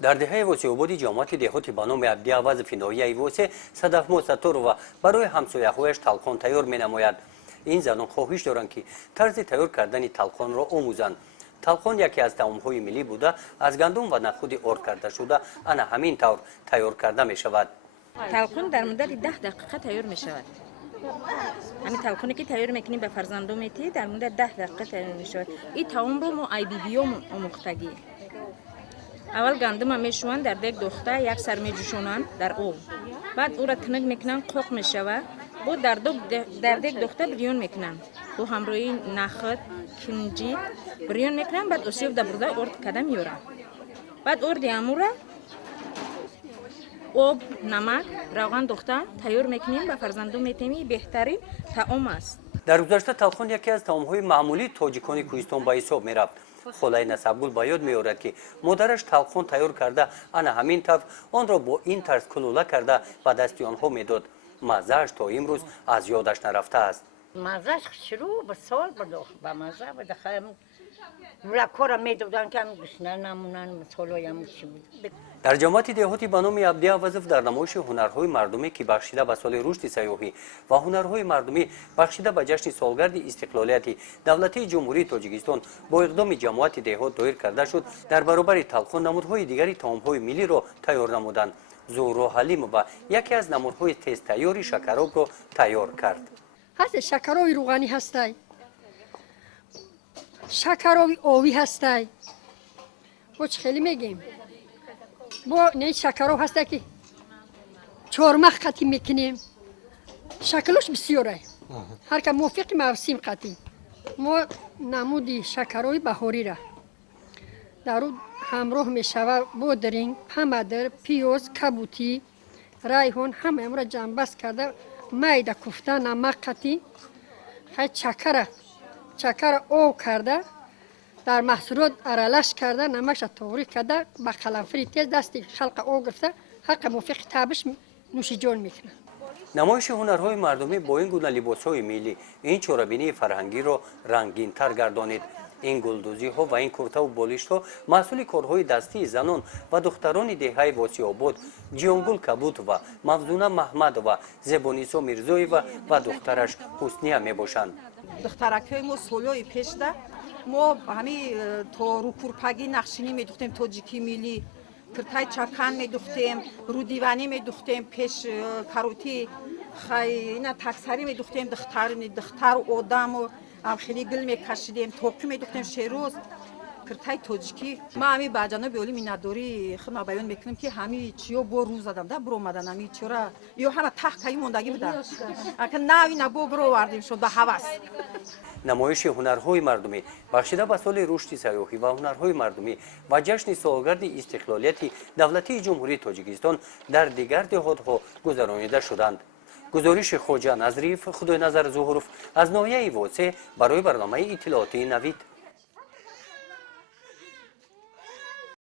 در دهه واسه عبودی جامعات دهاتی به نام عبدی عوض فینایی واسه صدف مستطور و برای همسایه‌هایش تلخان تیار می‌نماید. این زنان خواهش دارند که طرز تیار کردن تلخان را آموزند. تلخان یکی از طعم‌های ملی بوده، از گندم و نخود آرد کرده شده، انا همین طور تیار کرده می شود. تلخان در مدت 10 دقیقه تیار می شود. همین تلخانی که تیار میکنیم به فرزندان در مدت 10 دقیقه تیار می شود. این طعم رو ما IBBO آموختگی. اول گندم میشوند در دیگ دوخته یک سر میجوشونند در آب. بعد او را تنگ میکنن قوق میشود. بعد در دیگ دوخته بریون میکنن. با همراهی نخود، کنجد بریون میکنن. بعد آسیاب در برده آرد کردن میارن. بعد آرد امورا آب، نمک، روغن دوخته تیار میکنیم به فرزندان میتیم بهترین طعم است. در گذشته تلخان یکی از طعم‌های معمولی تاجیکان کوهستان به حساب میرفت. خولای نسبگل به یاد میآورد که مادرش تلخان تیار کرده انا همین طور آن را با این طرز کلوله کرده و دستی آنها میداد. مزه‌اش تا امروز از یادش نرفته است. مزه‌اش شروع به سال به مزه بدخم ملکور میدادن که گشنه نمونن مساله‌ام چی بود. در جماعت دهاتی به نام عبدی عوض در نمایش هنرهای مردمی که بخشیده به سال رشد سیاحی و هنرهای مردمی بخشیده به جشن سالگرد استقلالیت دولتی جمهوری تاجیکستان با اقدام جماعت دهات دایر کرده شد. در برابر تلخان نمودهای دیگری طعم‌های ملی را تیار نمودند. زهرا حلیم و یکی از نمودهای تیز تیاری شکراب را تیار کرد. هست شکرابی روغنی هستی، شکرابی آبی هستی. چه خیلی میگیم با نه شکراب هسته که چهارمخ قطی میکنیم. شکلش بسیاره. هر که موافق موسم قطی. ما نمودی شکرابی بهاری را در او همراه میشود با درینگ، همدر، پیاز، کبوتی، ریحان همه امرا جنبست کرده میده کوفته نمک قطی خیلی چکر آب کرده در محصولات ارالش کرده نمکش توری کرده با قلنفری تیز دستی خلق آب گرفته حق موافق تابش نوشی جان میکنه. نمایش هنرهای مردمی با این گونه لباسهای ملی این چهاربینی فرهنگی را رنگین تر گردانید. این گلدوزی ها و این کرتا و بالشت ها محصول کارهای دستی زنان و دختران دهه واسی آباد جیانگل کبوت و مفزونه محمد و زبانیسا میرزایی و دخترش حسنیه می باشند. دخترکای ما سالهای پیش ده ما همین تا رو کورپگی نقشینی می دوختیم تاجیکی ملی کرتای چکن می دوختیم رو دیوانی می دوختیم پیش کاروتی خیلی تکسری می دوختیم دختر و آدم و خیلی گل می کشیدیم توقی می دوختیم شیروز کرتای تاجیکی ما همین باجانه بیولی می نداری خدمت بیان میکنیم که همین چیو با روز دادم ده برو مدن همین چورا یا همه تخت موندگی بدن اگه ناوی نبو برو وردیم شد به هوس. نمایش هنرهای مردمی بخشیده به سال رشد سیاحی و هنرهای مردمی و جشن سالگرد استقلالیت دولتی جمهوری تاجیکستان در دیگر دهات‌ها گذرانیده شدند. گزارش خواجه نظریف خدای نظر ظهورف از ناحیه واسه برای برنامه اطلاعاتی نوید.